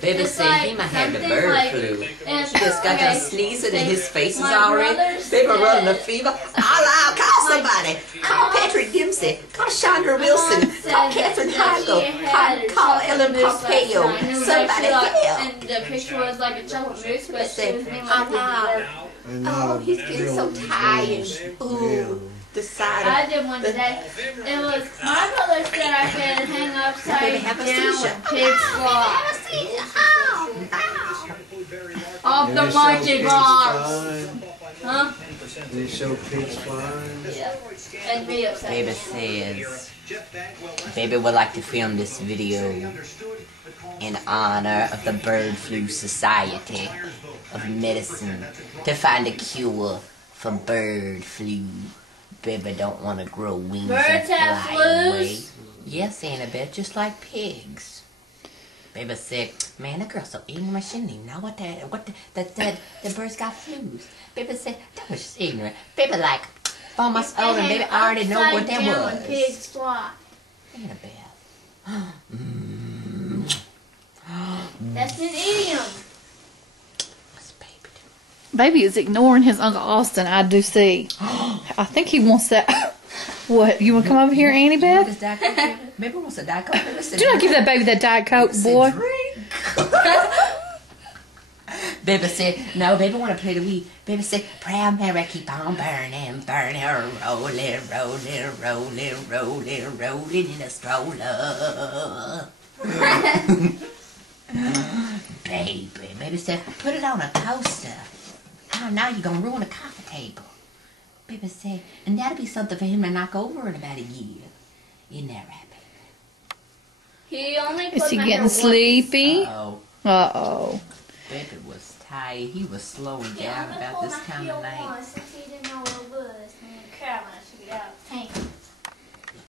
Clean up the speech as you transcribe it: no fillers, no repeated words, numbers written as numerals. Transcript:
Baby said he might have the bird flu. He just got done sneezing and his face is all red. Baby running a fever. I'll call somebody. Call Patrick Dempsey. Call Chandra Wilson. Call Catherine Heigl. Call Ellen Pompeo. Somebody help. And the picture was like a chocolate mousse, but she was being oh, he's getting so tired. Ooh. I did one today. It was my brother said I could hang upside down with pig's claw off the monkey bars. Huh? They show pigs flying. Yeah. And me upside Baby says, Baby would like to film this video in honor of the Bird Flu Society of Medicine to find a cure for bird flu. Baby don't want to grow wings Birds and have fly away. flus? Yes, Annabelle, just like pigs. Baby said, man, the girl's so ignorant, she didn't even know the birds got flus. Baby said, that was just ignorant. Baby like 4 months old and baby already know what that was. Pig's fly. Annabelle. That's an idiom. What's baby doing? Baby is ignoring his Uncle Austin, I do see. I think he wants that. What, you want to come over here, Annie Beth? Baby wants a Diet Coke. Do not give that baby that Diet Coke, boy. Baby said, no, baby want to play the Wii. Baby said, proud Mary keep on burning, burning, rolling, rolling, rolling, rolling, rolling in a stroller. Baby said, put it on a toaster. Oh, now you're going to ruin the coffee table. Baby said, and that'll be something for him to knock over in about a year. Isn't that right, baby? He only Is he getting sleepy? Uh-oh. Uh-oh. Baby was tired. He was slowing down about this time of night.